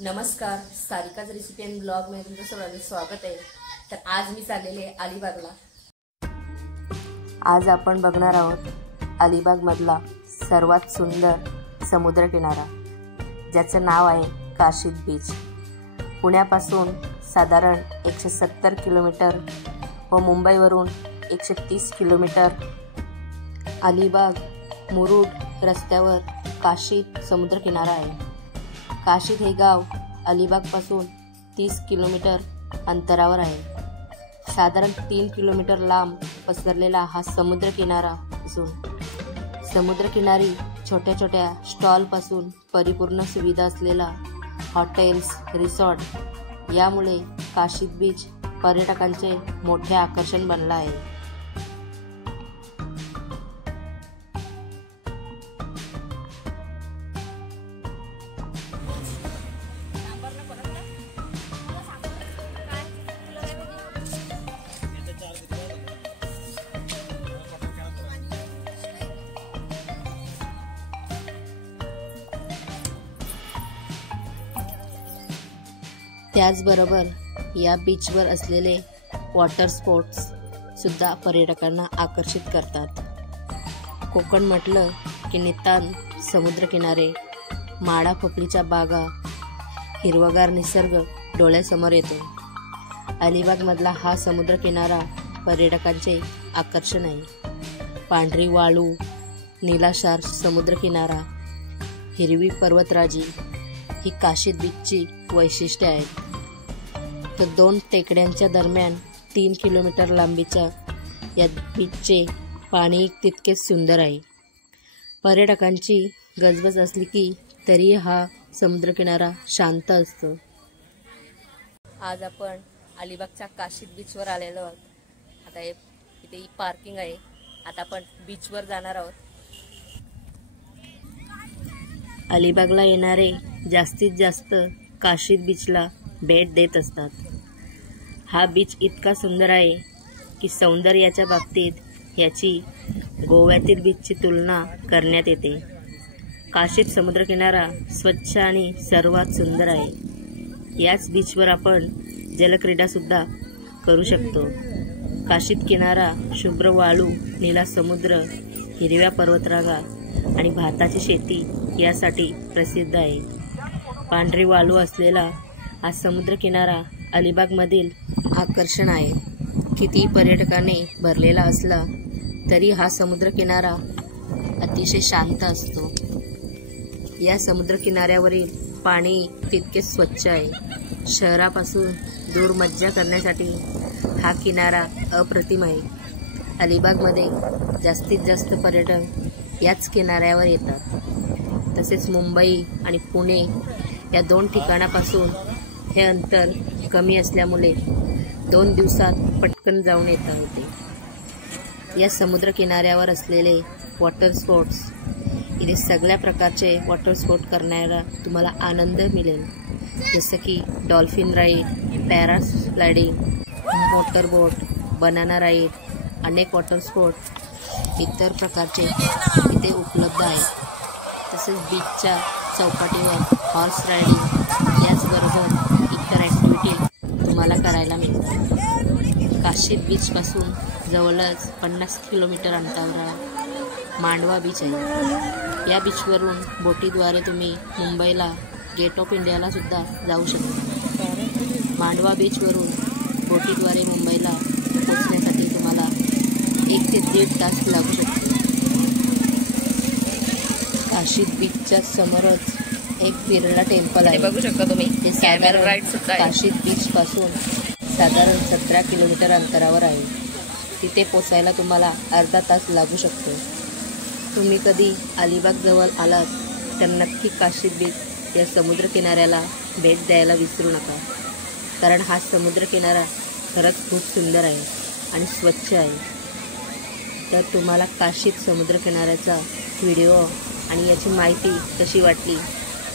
नमस्कार, Sarika's recipe and blog मध्ये तुमचं सर्वांचं स्वागत आहे। तर आज मी चाललेले आहे अलिबागला। आज आपण बघणार आहोत अलिबाग मधला सर्वात सुंदर समुद्र किनारा, ज्याचं नाव आहे काशीद बीच। पुण्यापासून साधारण 170 किलोमीटर व मुंबईवरून 130 किलोमीटर अलिबाग मुरुड रस्त्यावर काशीद समुद्र किनारा आहे। काशीद हे गाव अलिबागपासून 30 किलोमीटर अंतरावर आहे। साधारण 3 किलोमीटर लांब पसरलेला हा समुद्र किनारा असून समुद्रकिनारी छोट्या छोट्या स्टॉलपासून परिपूर्ण सुविधा असलेला हॉटेल्स, रिसॉर्ट यामुळे काशीद बीच पर्यटकांचे मोठे आकर्षण बनला आहे। त्याचबरोबर या बीचवर असलेले वॉटर स्पोर्ट्स सुद्धा पर्यटकांना आकर्षित करतात। कोकण म्हटलं की नितांत समुद्रकिनारे, माडा पपलीच्या बागा, हिरवगार निसर्ग डोळ्यासमोर येतो। अलिबागमधला हा समुद्रकिनारा पर्यटकांचे आकर्षण आहे। पांढरी वाळू, निलाशार समुद्रकिनारा, हिरवी पर्वतराजी ही काशीद बीचची वैशिष्ट्ये आहेत। तर 2 टेकड्यांच्या दरम्यान 3 किलोमीटर लांबीच्या या बीचचे पाणी तितकेच सुंदर आहे। पर्यटकांची गजबज असली की तरी हा समुद्रकिनारा शांत असतो। आज आपण अलिबागच्या काशीद बीचवर आलेलो आहोत। आता इथे पार्किंग आहे। आता आपण बीचवर जाणार आहोत। अलिबागला येणारे जास्तीत जास्त काशीद बीचला भेट देत असतात। हा बीच इतका सुंदर आहे की सौंदर्याच्या बाबतीत याची गोव्यातील बीचची तुलना करण्यात येते। काशीद समुद्रकिनारा स्वच्छ आणि सर्वात सुंदर आहे। याच बीचवर आपण जलक्रीडा सुद्धा करू शकतो। काशीद किनारा शुभ्र वाळू, निळा समुद्र, हिरव्या पर्वतरांगा आणि भाताची शेती यासाठी प्रसिद्ध आहे। पांढरी वाळू असलेला हा समुद्र किनारा अलिबागमधील आकर्षण आहे। किती पर्यटकांनी भरलेला असला तरी हा समुद्र किनारा अतिशय शांत असतो। या समुद्र किनाऱ्यावरील पाणी तितकेच स्वच्छ आहे। शहरापासून दूर मज्जा करण्यासाठी हा किनारा अप्रतिम आहे। अलिबागमध्ये जास्तीत जास्त पर्यटक याच किनाऱ्यावर येतात। तसेच मुंबई आणि पुणे या 2 ठिकाणापासून हे अंतर कमी असल्यामुळे 2 दिवसात पटकन जाऊन येता येते। या समुद्र किनाऱ्यावर असलेले वॉटर स्पोर्ट्स, इथे सगळ्या प्रकारचे वॉटर स्पोर्ट करण्याला तुम्हाला आनंद मिळेल। जसं की dolphin ride, parasailing, motorboat, banana ride, अनेक वॉटर स्पोर्ट इतर प्रकारचे इथे उपलब्ध आहेत। तसेच बीचच्या चौपाटीवर हॉर्स रायडिंग याचबरोबर इतर ॲक्टिव्हिटी तुम्हाला करायला मिळतात। काशीद बीचपासून जवळच 50 किलोमीटर अंतरावर मांडवा बीच आहे। या बीचवरून बोटीद्वारे तुम्ही मुंबईला गेट ऑफ इंडियाला सुद्धा जाऊ शकता। मांडवा बीचवरून बोटीद्वारे मुंबईला पोहोचण्यासाठी तुम्हाला 1 ते 1.5 तास लागू शकतो। काशीद बीचच्या समोरच एक बिर्ला टेम्पल आहे, बघू शकता तुम्ही। ते कॅमेरा राईड सुद्धा काशीद बीच पासून साधारण 17 किलोमीटर अंतरावर आहे। तिथे पोचायला तुम्हाला अर्धा तास लागू शकतो। तुम्ही कधी अलिबाग जवळ आलात तर नक्की काशीद बीच या समुद्र किनाऱ्याला भेट द्यायला विसरू नका, कारण हा समुद्र किनारा खरंच खूप सुंदर आहे आणि स्वच्छ आहे। तर तुम्हाला काशीद समुद्र किनाऱ्याचा व्हिडिओ आणि याची माहिती कशी वाटली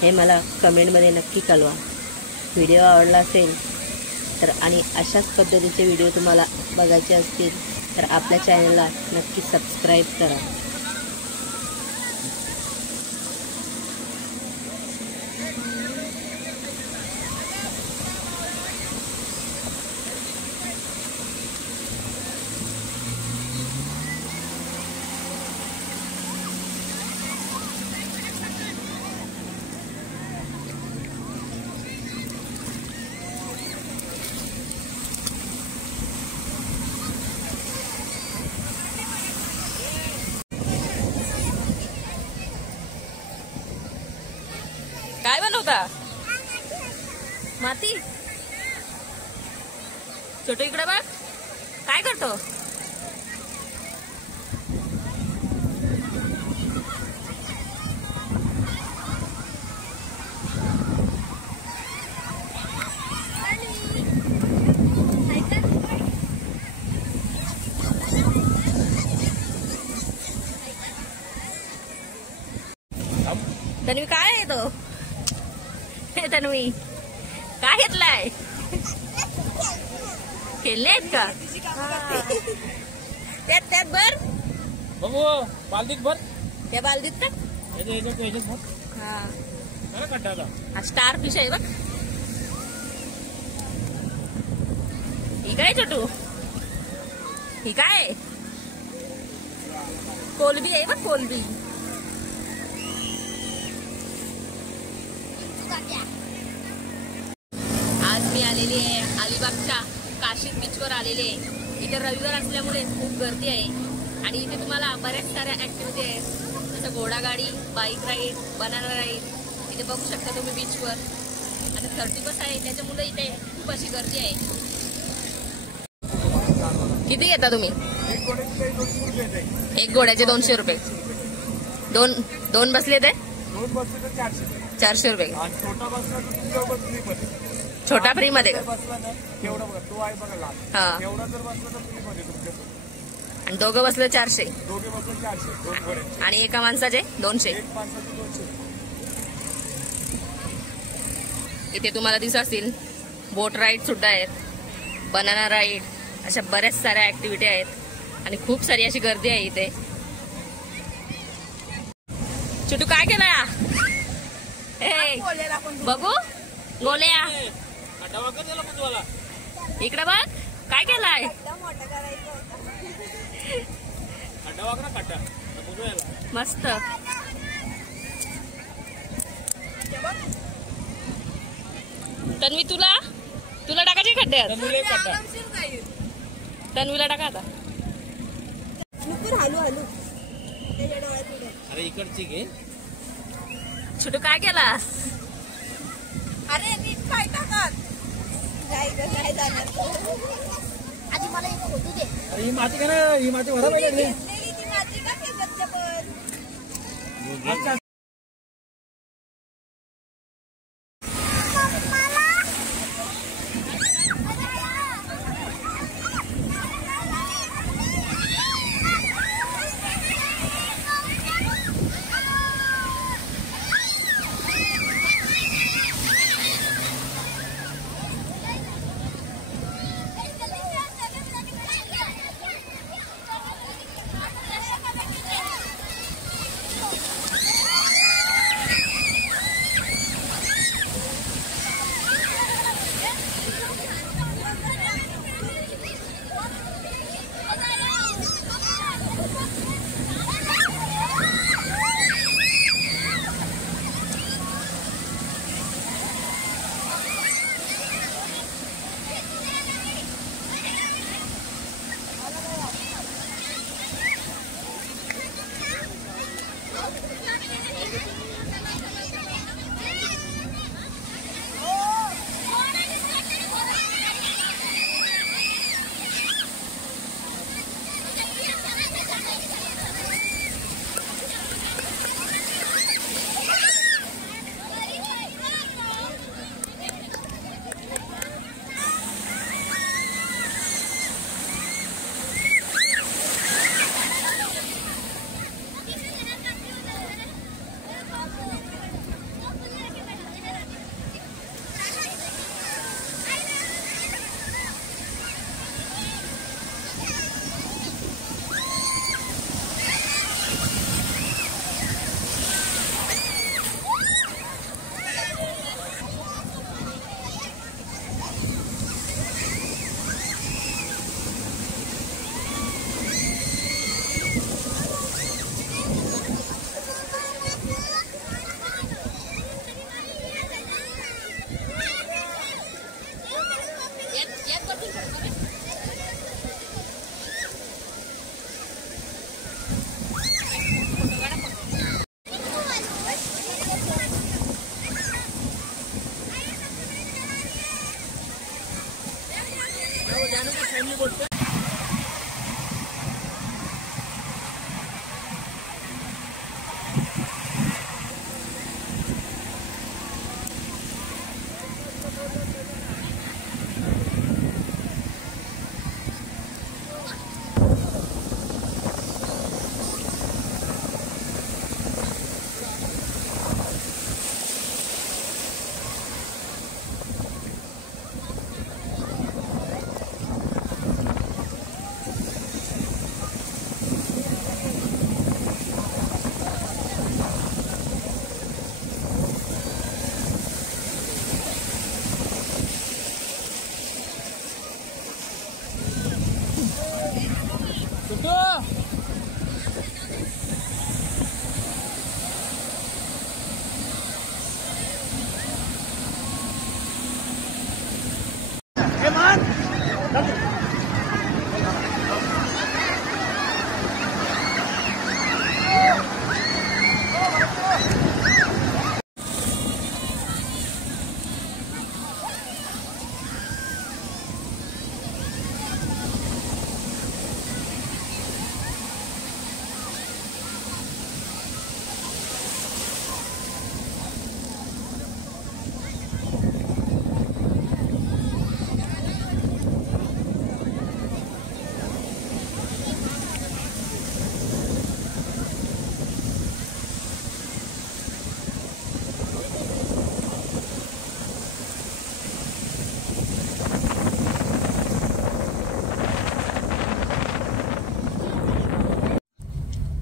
हे मला कमेंटमध्ये नक्की कळवा। व्हिडिओ आवडला असेल तर आणि अशाच पद्धतीचे व्हिडिओ तुम्हाला बघायचे असतील तर आपल्या चॅनलला नक्की सबस्क्राईब करा। होता? माती. छोटू इकडे बघ, काय करतो? तन्वी काय आहे तो? हे तन्वी काय घेतलाय? खेळले आहेत का? त्यात त्यात भर बघू, बालदीत भर. त्या बालदीत का? हा स्टार फिश आहे बघ. ही काय छोटू? ही काय? कोलबी आहे बघ, कोलबी. आज मी आलेली आहे अलिबागच्या काशीद बीचवर आलेली आहे. इथे रविवार असल्यामुळे खूप गर्दी आहे आणि इथे तुम्हाला बऱ्याच साऱ्या ऍक्टिव्हिटी आहेत, जसं घोडागाडी, बाईक राईड, बनाना राईड. इथे बघू शकता तुम्ही बीचवर. आता 30 आहे त्याच्यामुळे इथे खूप अशी गर्दी आहे. किती घेता तुम्ही? एक घोड्याचे 200 रुपये. दोन बसले ते 400 रुपये. छोटा फ्री मध्ये का? हा. आणि दोघं बसलं 400. आणि एका माणसाचे 200. इथे तुम्हाला दिसत असतील बोट राईड सुद्धा आहेत, बनाना राईड, अशा बऱ्याच साऱ्या ऍक्टिव्हिटी आहेत आणि खूप सारी अशी गर्दी आहे इथे. छोटू काय केला? बघू गोल्या, इकडे बघ काय केलाय? मस्त. तन्वी तुला टाकायचे खड्ड्यात? तन्वीला टाका आता. अरे इकडची घे. छोटू काय केला? अरे नीट पाय टाकत. आधी मला एक फोटो दे. अरे ही माती का ना, ही माती भरा पाहिजे. ती माती का फेकत पण. जाने की फैमिली बोलते कुठं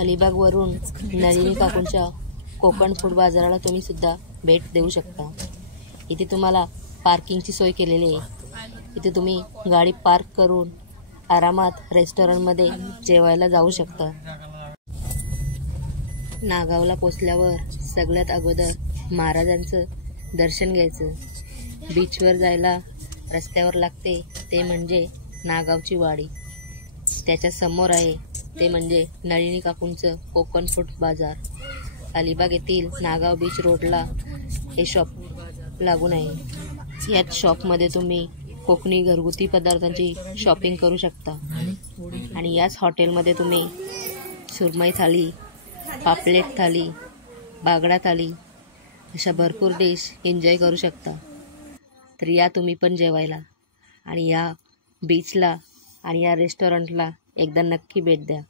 अलिबागवरून नलिनी काकूंच्या कोकण फूड बाजाराला तुम्ही सुद्धा भेट देऊ शकता. इथे तुम्हाला पार्किंगची सोय केलेली आहे. इथे तुम्ही गाडी पार्क करून आरामात रेस्टॉरंटमध्ये जेवायला जाऊ शकता. नागावला पोचल्यावर सगळ्यात अगोदर महाराजांचं दर्शन घ्यायचं. बीचवर जायला रस्त्यावर लागते ते म्हणजे नागावची वाडी. त्याच्या समोर आहे ते म्हणजे नलिनी काकूंचं कोकण फूड बाजार. अलिबाग येथील नागाव बीच रोडला हे शॉप लागून आहे. याच शॉपमध्ये तुम्ही कोकणी घरगुती पदार्थांची शॉपिंग करू शकता. आणि याच हॉटेलमध्ये तुम्ही सुरमई थाली, पापलेट थाली, बागडा थाली अशा भरपूर डिश एन्जॉय करू शकता. तर या तुम्ही पण जेवायला आणि या बीचला आणि या रेस्टॉरंटला एकदा नक्की भेट द्या.